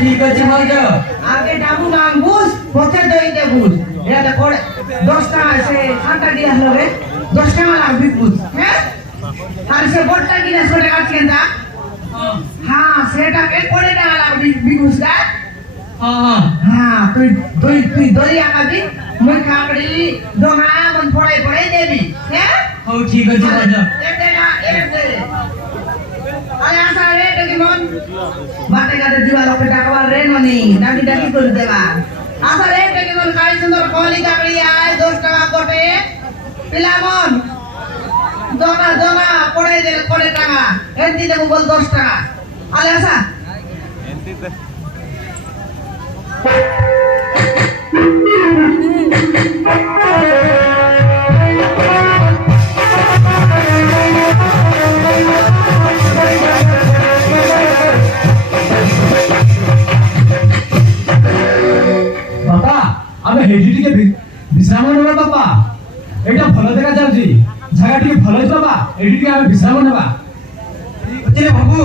ঠিক আছে ভাউজ আগে ডাবু নাম বুঝ পথে দইতে বুঝ এটা করে 10 টাকা সে সাতটা দিয়ে হবে 10 টাকা লাগবে বুঝ হ্যাঁ আর সে বড়টা কিনা ছোট কাটছেন দা হ্যাঁ সেটা 20 টাকা লাগবে বিগুসটা হ্যাঁ তুই দই আকাবি মই কাকড়ি ডোঙা মন পড়াই দেবি হ্যাঁ ও ঠিক আছে ভাউজ আরে আসা রে দেখি মন বাতে গাতে দিবা লোকে ডাকবার রে ননি ডাকি করে দেবা আসা রে দেখি মন কাই সুন্দর কলি কাকড়ি আয় 10 টাকা কোটে পিলামন দোনা পড়াই দে 20 টাকা এন্তি দেবো বল 10 টাকা আরে আসা আমি হেডি টিকে বিশ্রাম নেবা বাবা এটা ভালো দেখা যাচ্ছে জায়গা টিকে ভালো আছে বাবা হেডি টিকে আমি বিশ্রাম নেবা ঠিক আছে বাবু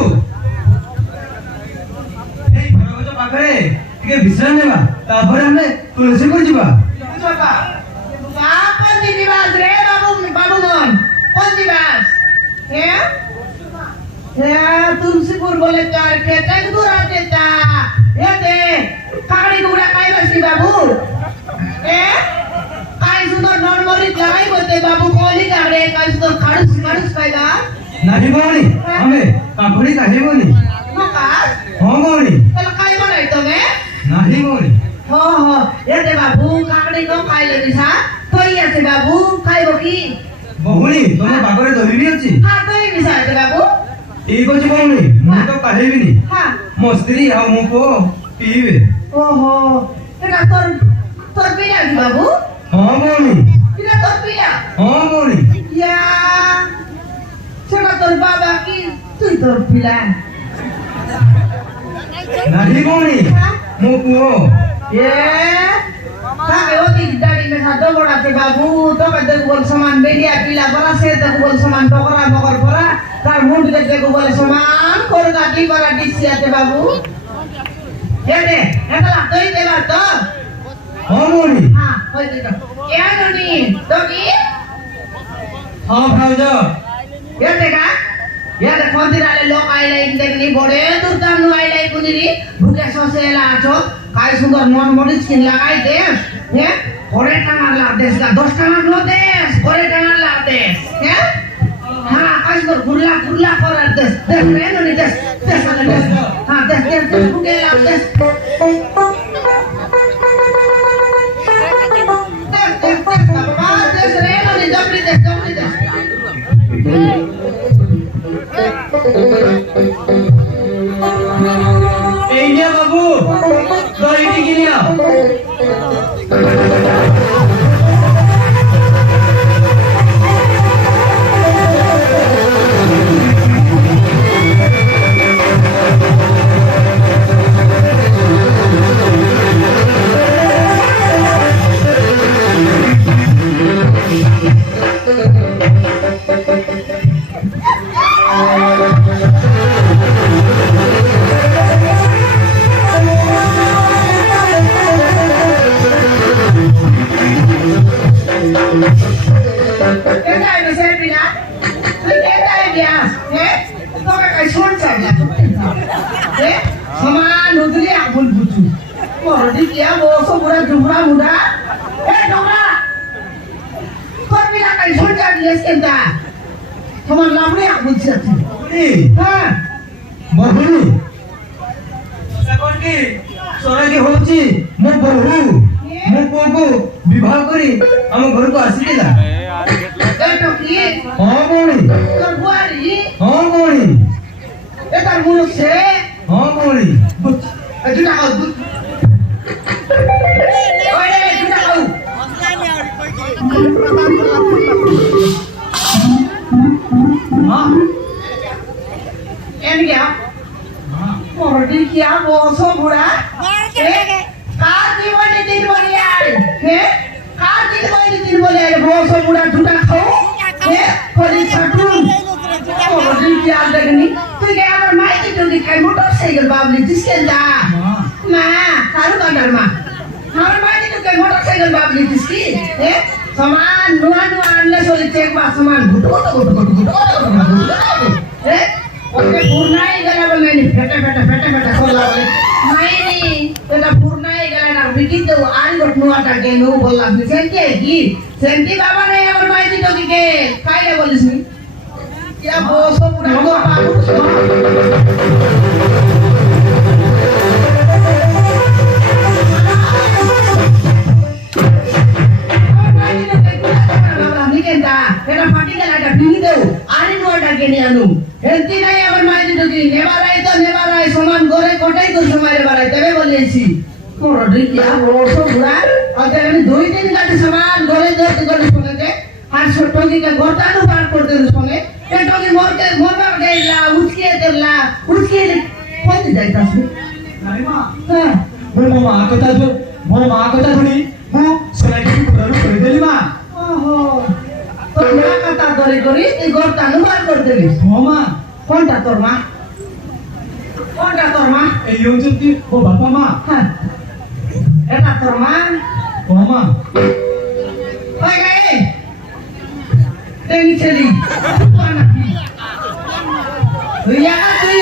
এই ভগবত পাখরে টিকে বিশ্রাম নেবা তারপরে আমি তুলসী করে যাবা বাবা কোন দিবাস রে বাবু মন কোন দিবাস হ্যাঁ হ্যাঁ তুলসীপুর বলে চার খেতে দূর আছে তা এতে কাকড়ি গুড়া খাইবাসি বাবু काय सुंदर नॉर्मली लड़ाई करते बाबू कोली कर रहे काय सुंदर खाड़ूस खाएगा नहीं बोली हमें काकुड़ी काहे बोली मकास हो बोली चल काय बनाई तो मैं नहीं बोली हो ये दे बाबू काकड़ी को खाई लेगी सा तो ये से बाबू खाई होगी बहुली तुम्हें बागरे दही भी अच्छी हां दही भी सा दे बाबू ठीक अछि बोली मु तो काहे भी नहीं हां मस्त्री आ मु को पीवे ओहो एटा तोर पिया की बाबू हां बोली इना तोर पिया हां बोली या सेटा तोर बाबा की तू तोर पिला नहीं बोली मु को ये ताके ओती दाड़ी में खादो बड़ाते बाबू तो कदे बोल समान बेडिया पिला बड़ा से तो बोल समान टकरा मगर परा तार मुंड दे को बोल समान कोरगा की बड़ा डिसियाते बाबू ये दे एकला तोई देबा तो हां बोली हां होई दे तो क्या ननी तो की हां भाउज ये देखा ये देखो दिराले लोक आइले देखनी बड़े दुर्दाम नु आइले कुनिरी भूखे सोसेला आछो काय सुंदर नॉन मरिच किन लगाई दे हे कोरे टांगा ला देस का 10 टांगा नो देस कोरे टांगा ला देस हे हां काय सुंदर गुरला कर देस रे ननी देस हां देस भूखे ला देस बाबा देस रे ननी जबरी देस এই নিয়া বাবু দড়িটি কি নিয়া विवाह करी हम घर को आसीला हां बोली हां बोली एटा मुरुख से हां बोली एजुना हाँ एन क्या मोरडी क्या बोसो बुढ़ा कार जीवन दिन बोले यार हे कार दिन बोले यार बोसो बुढ़ा झूठा खाओ हे खोली छटू मोरडी क्या देखनी तू क्या हमारे मायके तो दिखाई मोटरसाइकिल बाबली जिसके जा माँ कारू का डरमा हमारे मायके तो क्या मोटरसाइकिल बाबली जिसकी हे सामान नुआ अन्य सोले चेक बा सामान गुट हे ओके पूर्ण ही गला बोले नहीं फेटे खोला बोले नहीं तो ना पूर्ण ही गला ना बिकी तो आन गोट नुआ टाके नु बोला सेंटी बाबा ने और माइती तो के कायले बोलिस नी क्या बोसो पूरा को पाऊ এটা ফাটি গেল এটা ভেঙে দেও আরে নোটাকে নিয়ে আনু হেলতি নাই আমার মাইতে যদি নেবারাই সমান করে কোটাই তো সময় বাড়াই তবে বলেছি মোর ডিকিয়া বড় বুড়া আগে আমি দুই দিন কাটে সমান ঘরে ধরতে করে শুনেতে আর ছোট দিকে গর্তানো পার করতে শুনে এটাকে মরবার দেলা উঠকিয়ে কোন যাইতাছ नहीं माँ হ্যাঁ वो माँ को था थोड़ी वो सुनाई की पुरानी कर देली माँ ওহো তোর মা কথা ধরে করি তুই গর্তানো বার করে দিলিস हाँ माँ কোনটা তোর মা এই হচ্ছে কি ও বাবা মা হ্যাঁ এটা তোর মা ও মা ওই গায়ে তেনি ছেলি তুই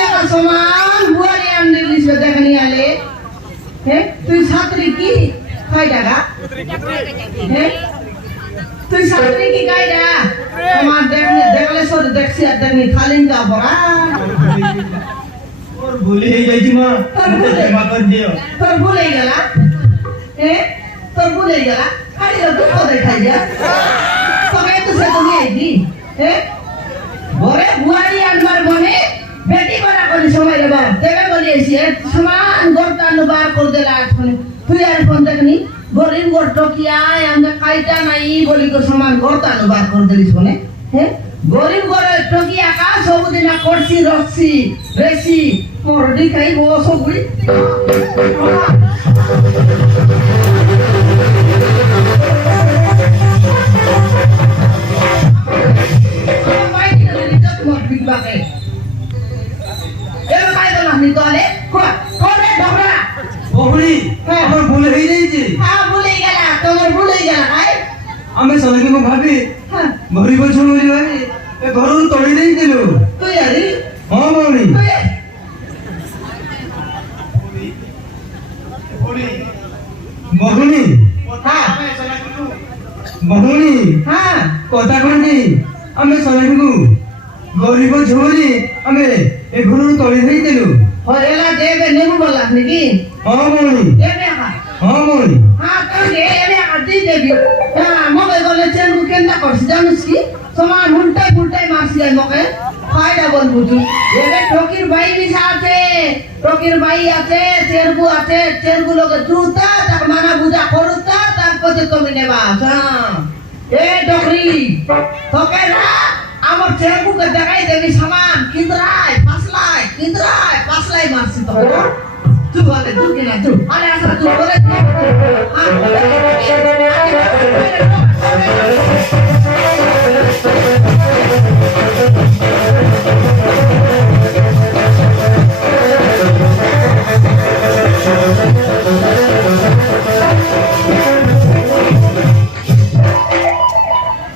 একা সমান বুয়ারি আনলি দিস দেখনি আলে হে তুই ছাত্রী কি কয় টাকা হে তুই ছাত্রী কি গাইডা আমার দেখলে সর দেখছি আর দেখনি খালিঙ্গা বড়া और भूल ही गई थी माँ मुझे क्षमा कर दियो তোর ভুলে গেলা তোর ভুলে গেলা খালি দুঃখ দেখাই যা তবে তো সে তুমি আইছি ঘরে বুয়ারি আনবার মনে বেটি করা করে সময় রে বাপ দেবে বলিয়েছি সমান গর্তানো বার করে দিলা আজকে তুই আর কোন দেখনি গরিব গর্ত কি আয় আমরা খাইতা নাই বলি তো সমান গর্তানো বার করে দিলিস বলে গরিব ঘরে টকি আকা সবুদিন করছি রসছি রেসি মোর দিখাই বসো বুড়ি বহুড়ি আমার ভুল হয়ে যাইছে আমি সবাইকে মু ভাবি গরিব ছোড়ি ভাবি এ ঘরু তড়ি দেইছিল হ্যাঁ মৌনি বহুনি বহুনি কথা কইনি আমি সবাইকে গরিব ছোড়ি আমি এ ঘরু তড়ি দেইছিল নাকি হ্যাঁ মৌনি দেবে হ্যাঁ মৌনি মগে গলে চেন কেনটা করছি জানিস কি সমান উল্টাই মারছি যায় মগে ফায়দা বলবো তুই এবে টকির ভাই মিশা আছে টকির ভাই আছে চেরগুলোকে চুতা তার মানা বুঝা করুতা তারপরে তুমি নেবা এ টকরি তোকে না আমার চেরগুকে দেখাই দেবি সমান কিন্দ্রায় পাসলাই মারছি তো তুই বলে তুই কিনা তুই আরে আসলে তুই বলে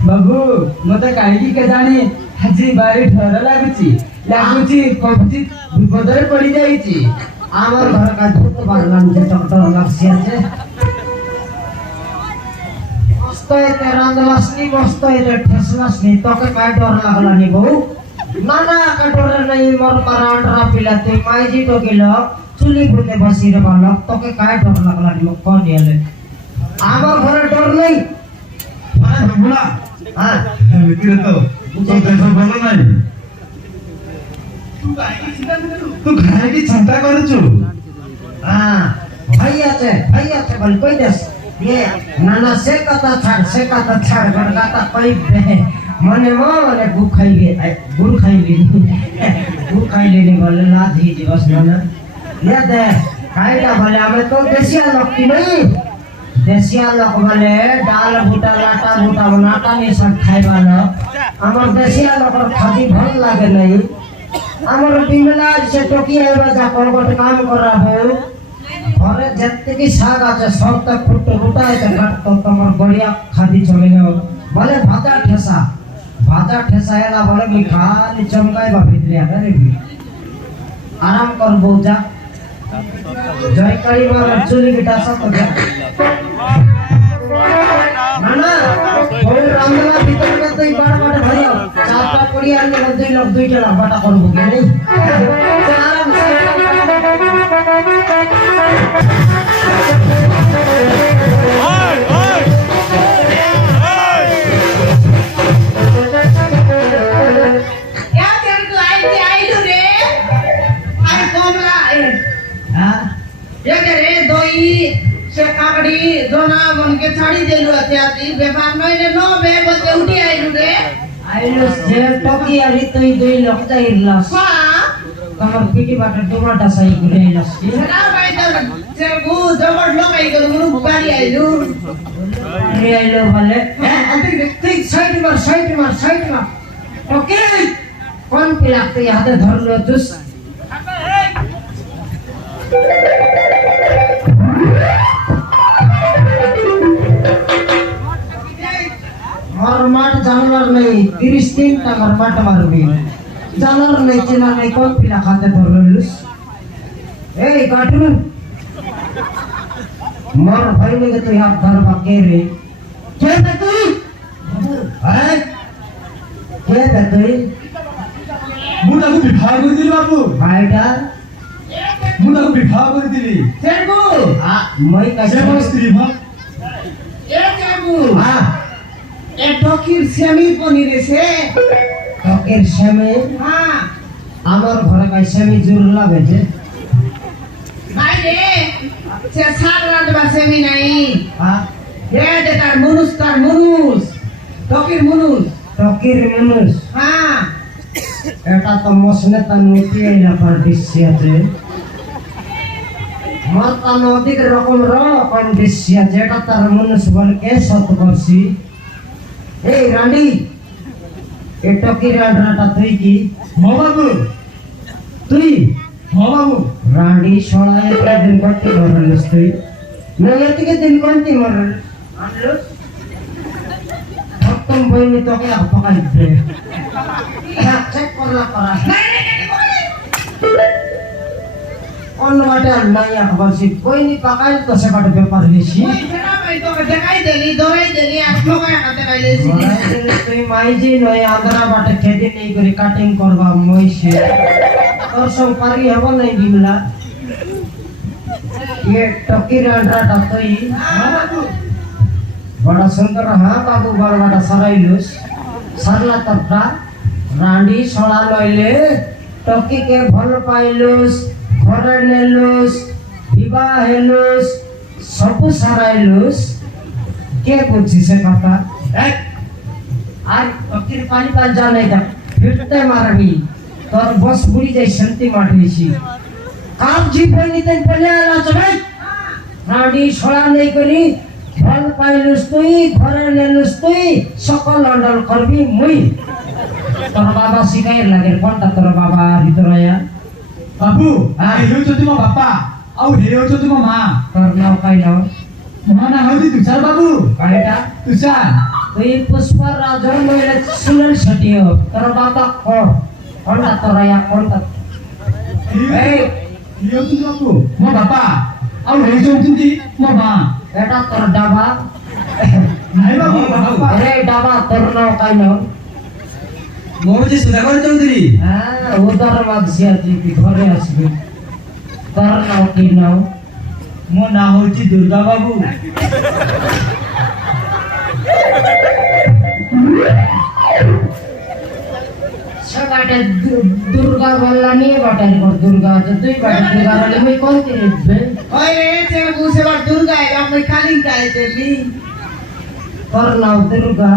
বাবু মতে কাহিকি কে জানি আজি বাড়ি ঢর লাগুছি কবজি বিপদরে পড়ি যাইছি আমার ঘর কাজ করতে পারলাম যে টকটক লাগছে আছে মস্ত এতে রান্ধলাসনি মস্ত এতে ঠেসলাসনি তোকে কাই ডর লাগলা নি বউ না কাই ডর নাই মোর মারান্ডরা পিলাতে মাইজি টকিল চুলি ফুটে বসি রে বালক তোকে কাই ডর লাগলা নি কোন দিলে আমার ঘরে ডর নাই আরে বাবুলা হ্যাঁ মিত্র তো দেশ ভালো নাই तू खाए की चिंता करू छु ভাই আছে বল কই দেস ये नाना से कथा छाड़ कर कथा कोई मने मने गुड़ खाइले बोले लाज ही दिवस नाना ये दे खाएगा बोले हमें तो देसिया लोग की नहीं देसिया लोग बोले दाल भुटा लाटा भुटा बनाता नहीं सब खाएगा ना हमारे देसिया लोग और खादी भर लागे नहीं हमारे बिमला से टोकी है बजा कौन काम कर रहा है घरे जत्ते शाग আছে সব তা ফুট ফুটায় তা কাট তো তোমার গড়িয়া খাদি চলে যাও বলে ভাজা ঠেসা এলা বলে আমি খালি চমকাই বা ভিতরে আরে ভি আরাম কর বউজা জয়কারী মার চুলি গিটা সব না না ওই রামলা ভিতর মে তুই বড় বড় ভরিও চাপা পড়ি আর দুই লোক দুইটা লাফাটা করব কি নেই আরাম সে ছাড়ি দিলু আছে আতি ব্যাপার নইলে নো বে বসে উঠি আইলু রে আইলু যে টকি আরি তুই দুই লোক যাইলাস তোমার পিটি বাটা টমাটা সাই করে আইলাস না ভাই তো যে গু জবর লোক আই গো মুরু বাড়ি আইলু বলে তুই সাইড মার ওকে কোন পিলাতে হাতে ধরলো তুস मरमाट जानवर नहीं 30 दिन का मरमाट मारबी जानवर नहीं चला नहीं कौन पिला खाते धरलुस ए काटू मर भाई ने तो यहां घर बाके रे के बे तू ए के बे तू मुंडा को विवाह कर दिली बाबू भाईटा मुंडा को विवाह कर दिली सेगु आ मई कैसे स्त्री भा ए सेगु हां ए टकीर सेमी पनीर से टकीर सेमी हां আমার ঘরে কাই সেমি জুর লাগে যে ভাই রে সে সাগরাত বা সেমি নাই হ্যাঁ রে দে তার মুনুস টকির মুনুস হ্যাঁ এটা তো মসনে তা নীতি না পার দিছিয়াছে মাতা নদীর রকম রকম দিছিয়াছে এটা তার মুনুস বল কে সত করছি এই রানী এ টকি রান্নাটা তুই কি হো বাবু তুই হো বাবু রানী সরায় দিন করতে মরলস তুই নয় থেকে দিন করতে মরল আনলো প্রথম বইনি তোকে আপকাই দে চেক করলা করা অন্য মাঠে আর নাই আবার সে বইনি পাকাই তো সে বাটে ব্যাপার বেশি তুই মাইজি নয় আন্ধ্রা বাটে খেতে নেই করে কাটিং করবা মইছে তোর সব পারি হব নাই বিমলা ये टकी रांड्राटा तुई बड़ा सुंदर हाँ बाबू बड़ा सराइलुस सरला तपटा रांडी सोला लइले टकी के भल पाइलुस घरे नेलुस विवाह हेलुस सब सराइलुस के पूछी से कथा एक आज टकीर पानी पाल जा नहीं था फिरते मारबी तोर बस बुरी जाई शांति माठीसी काम जीवन नितन पले आला चले राडी छोड़ा नहीं करी फल पाइलुस तुई घरे लेलुस तुई सकल अंडल करबी मुई तोर बाबा सिखाई लागे कोनटा तोर बाबा भितरया बाबू हे हो तुम बापा आउ हे हो तुम मां तोर नाम काई नाम मो ना होती तुषार बाबू काईटा तुषार तुई पुष्पर राजन मोइले सुनल छटियो तोर बाबा को कोनटा तोरया कोनटा ए यो तुम बाबू मो बापा आउ हे जो तुंती मो मां एटा तोर डाबा नाही बाबू बापा अरे डाबा तोर नाम काई नाम मोर जे सुधाकर चौधरी हां उधर मागसिया जी की घरे आसबे तोर नाम की नाम मो ना होती दुर्गा बाबू सगाटे দুর্গা বললা নিয়ে বাটাই কর দুর্গা তো তুই বাটা দুর্গা হলে মই কোন দিবে ওই রে চেরগু সেবার দুর্গা এরা মই খালি গাইতে লি কর নাও দুর্গা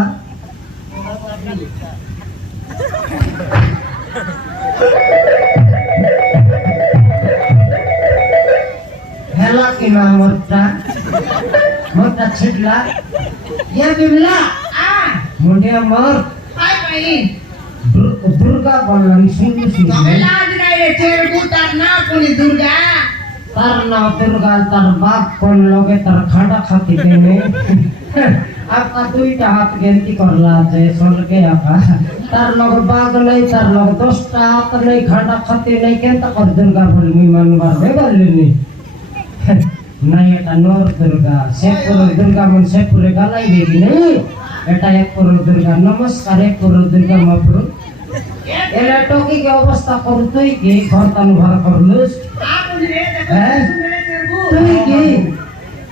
হেলা কি না মোটা ছিটলা ये बिमला मुंडे मर হাই ভাই दुर्गा बोलन सुन তবে লাজ নাই রে চেরগু তার না কোনি দুর্গা तार ना दुर्गा तार बाप कोन लोगे तार खाड़ा खाती देने आपका दुईटा हाथ गिनती करला जे सुन के आपा तार लोग बाग नहीं तार लोग 10टा हाथ नहीं खाड़ा खाती नहीं केंता कर दुर्गा बोल मी मनवार में बोलनी नहीं এটা নর দুর্গা শেপুর দুর্গা মন শেপুরে গালাই দেবি নেই এটা এক পুরো দুর্গা নমস্কার এক পুরো দুর্গা মাপুর এরা টকি কি অবস্থা কর তুই কি ঘরতান ঘর করলুস আপনি রে হ্যাঁ? চেরগু তুই কি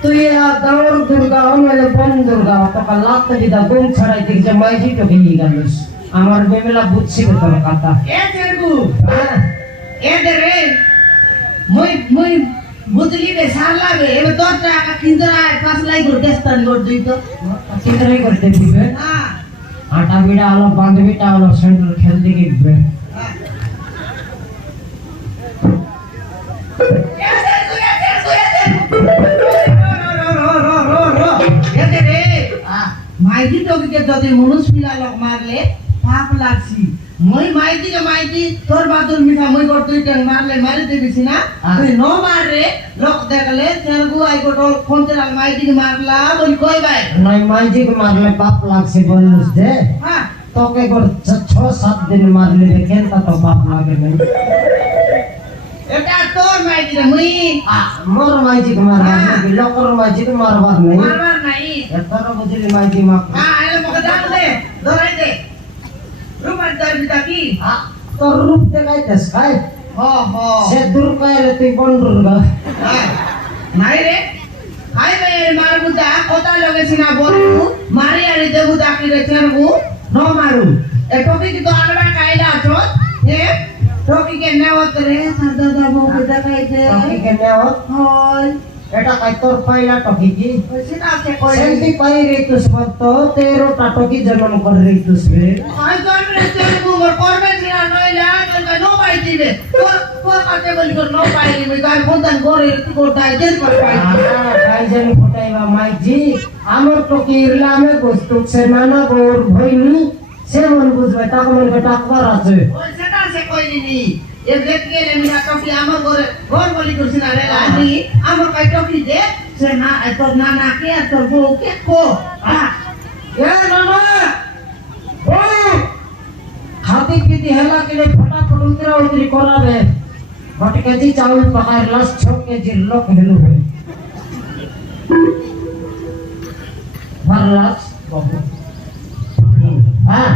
তুই গাঁর দুর্গা হলে বন দুর্গা তোকে লাগতে দিদা গুম ছড়াই দিক যে মাইজি টকি গেলুস আমার বেমেলা বুঝছি তোর কথা এ চেরগু হ্যাঁ এ দে রে মই বুঝলি বে সারলাবে এবে 10 টাকা কিনতরা 5 লাই করে দেস্তান করে দিই তো চিন্তাই করতে দিবে হ্যাঁ আটা বিড়া হলো বান্ধবীটা হলো সেন্টার খেলতে গিয়ে মাইতি তোকে যদি মনুষ মিলা লোক মারলে পাপ লাগছি মই মাইতি তোর বাদুর মিঠা মই কর তুই টাং মারলে মারি দেবিছি না তুই ন মাররে লোক দেখলে তেলগু আই গোটল ফোন তে মাইতি মারলা বলি কই ভাই নাই মাইজি কে মারলে পাপ লাগছে বললুস দে হ্যাঁ তোকে কর 6-7 দিন মারলে দেখেন তা তো পাপ লাগে নাই এটা তোর মাইতি রে মুই মোর মাইজি কে মারবার নাই লোকর মাইজি কে মারবার নাই মারবার নাই এতর বুঝলি মাইজি মাপ হ্যাঁ এলে মকে দাও দে ধরাই দে রুমার দার বিটা কি তোর রূপ দেখাইতেস খাই হ হ সে দুর্গায় তুই বন দুর্গা নাই রে হাই ভাই মার বুদা কথা লগেছি না বলবু মারি আরে দেবু দাকি রে চেরবু ন মারু এ টপি কি তো আগড়া কাইলা আছো হে টপি কে নেওত রে তার দাদা বউ দেখাইতে টকি কে নেও হয় এটা কাই তোর পাইলা টকি কি সেটা আছে কই সেন্টি পাই রে তুস মত 13টা টকি জন্ম কর রে তুস রে আই করবে চেরবু মোর করবে না নইলা তোর নো পাই দিবে তোর কাছে বলি তোর নো পাই দিবে গান বন্ধন করে তুই কোটাই দেন পাই কাইজন ফটাইবা মাইজি আমার টকি ইরলামে বস্তু সে নানা বোর ভইনি সে মন বুঝবে তাকে মন কে টাকবার আছে ওই সেটা আছে কই দিনি এ দেখ গেলে মিয়া টকি আমার ঘরে ঘর বলি করছি না রে লানি আমার কই টকি দে সে না তোর নানা কে তোর বউ কে কো এ নানা ও খাতি পিতি হেলা কে ফটাফট উতরা উতরি করাবে 8 কেজি চাউল পাকায় লাস্ট 6 কেজি লোক হেলু হে ভারলাস বাবু হ্যাঁ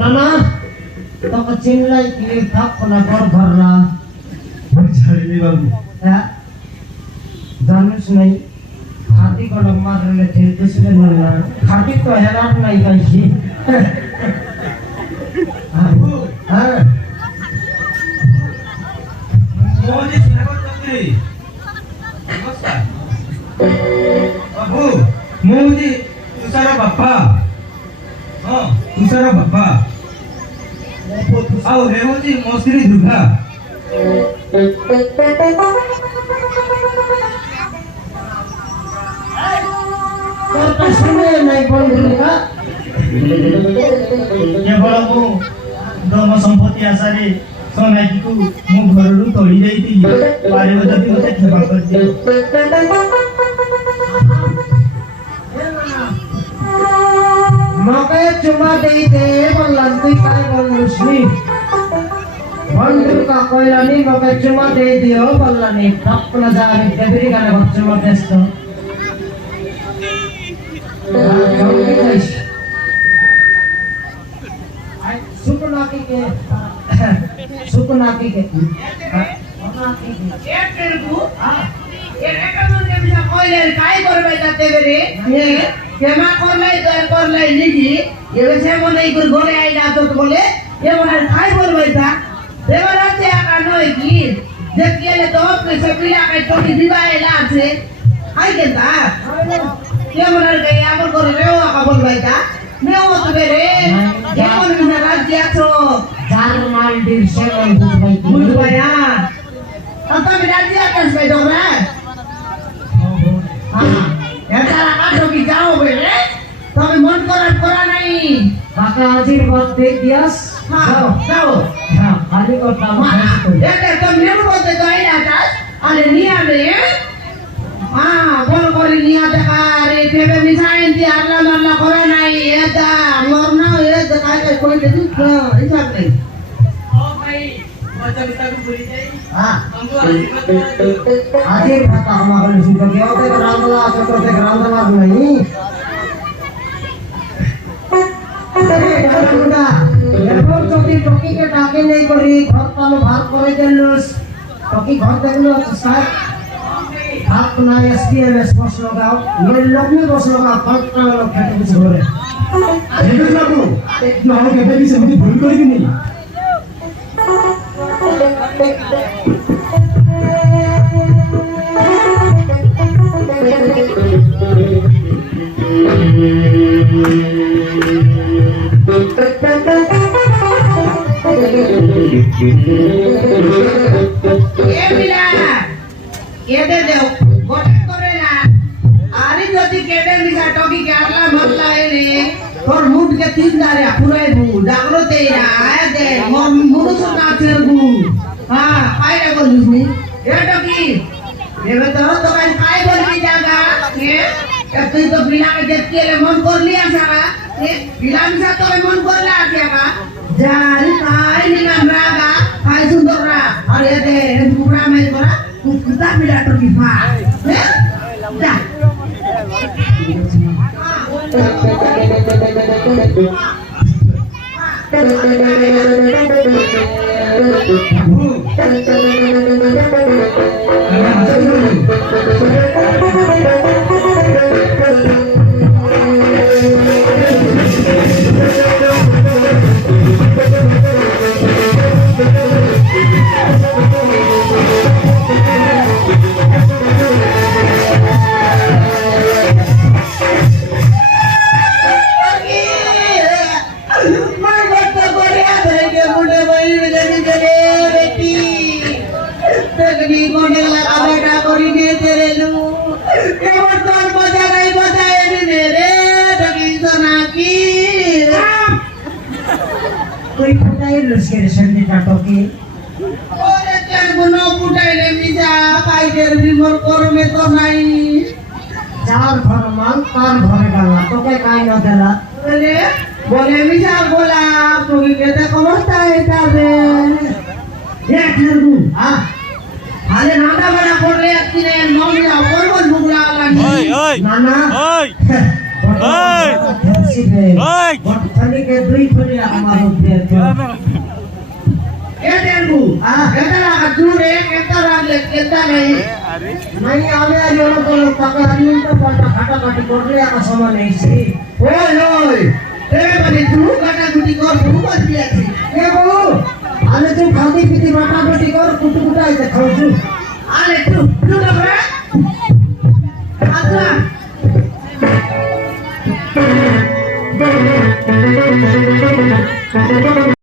নানা তোকে চিনলাই কি থাক না ঘর ধরলা ছাড়িনি বাবু হ্যাঁ জানিস নাই খাটি করে মারলে ঠিক বুঝবে না খাটি তো হেরার নাই পাইছি হ্যাঁ মোহজি স্বাগত চৌধুরী নমস্কার বাবু মোহজি তুষাର ବାପା ହଁ ତୁଷାର ବାପା ଆଉ ରେ ହଉଛି ମୋ ସ୍ତ୍ରୀ ଦୁର୍ଗା তোরটা শুনে নাই বন্ধুরা କେବଳ ମୁଁ ଧନ ସମ୍ପତ୍ତି ଆଶାରେ ସନାଇକୁ ମୁଁ ଘରରୁ ତଳି ଯାଇଥିଲି ପାରିବ ଯଦି ମୋତେ କ୍ଷମା କରିଦିଅ মকে চুমা দেই দে বললাম তুই কাই বললুসনি বন্ধু কা কইলানি মকে চুমা দেই দিও বললানি ঠকনা যা আমি দেবরি গানে চুমা দেস্ত শুনো নাকি কে শুকনা কি কে काय करबाय जाते रे हे केमा करलाई निजी ये से मने इकर घरे आइला तो बोले ये मने काय करबाय था देवराते आका नय की जे केले तो पैसे पिला काय टोकी दिबायला আছে काय केता ये मने के आमर घरे रेও आका बोलबाय था नेও तो रे ये मने राज्य आछो জাল মালডির সেবন বুঝবাই বুঝবায়া आता मी राज्य आकाश भाई डोरा এটা কাটো কি যাও বলে তবে মন করা নাই কাকা আজির মধ্যে দিয়াস যাও যাও হ্যাঁ খালি কথা এটা তো নেব বলতে যাই আকাশ আরে নিয়াবে বল করে নিয়া দেখা রে দেবে মিসাইন দি আল্লাহ আল্লাহ করা নাই এটা মোর না এটা কাজ কই দে তুই হিসাব নেই ও ভাই মজা বিস্তার করে যাই আজির কথা আমার শুনতে কেউ তো রামলা ছোট থেকে রামলা নাই এরপর যদি টকিকে ডাকে নেই করি ঘর তালো ভাগ করে দিল টকি ঘর দেখলো স্যার ভাগ না এসপিএমএস বস লাগাও নই লগ্নে বস লাগাও ভাগ না লোক খেতে কিছু করে ঠিক বাবু তুই আমাকে কেটে দিছিস আমি ভুল করি নি এ মিলা এদে দেও গোটা করে না আরে যদি কেটে মিছা টকি কে আল্লাহ মাল্লা এনে তোর মুড কে তিন দারে পুরাই বু জাগ্রতে আয় দে মন মুরুস না চেরগু হ্যাঁ আইরে বলিস নি এ টকি এবে তো তো কাই কাই বলবি জায়গা এ তুই তো বিনাকে দেখতে এলে মন করলি আসারা এ বিনামিসা তো মন করলা আসারা যারি কাই নিলাম রাগা কাই সুন্দর রা আর এ দে পুরা মেল করা কুতা বিলা টকি পা যা कोई पता है लुस्के रेशमी टकी ওরে কেন কোনো পুটাইলে মিজা কাইদের বিমর করমে তো নাই যার ঘর মাল তার ঘরে গালা তোকে কাই না দেলা বলে বলে মিজা বলা তুমি কেতে অবস্থা হইতাবে এ ঠাকুর আরে নাটা বড়া পড়লে একদিনে নমিয়া করবো বুগলা লাগি না না ওই ওই ওই বটখালি के দুই ফলি আমার উপরে এ ঠাকুর এটা লাগা দূরে এটা লাগলে কেতা নাই নাই আমি আর জন্য কোন টাকা আনিন তো পাল্টা কাটাকাটি করলে আমার সমান হইছে ওই ওই এ মানে তুই কাটাকুটি কর বহু বাকি আছে কে বাবু আরে তুই খাদি পিটি বাটাবাটি কর কুটু কুটাইতে খাওছু আরে তুই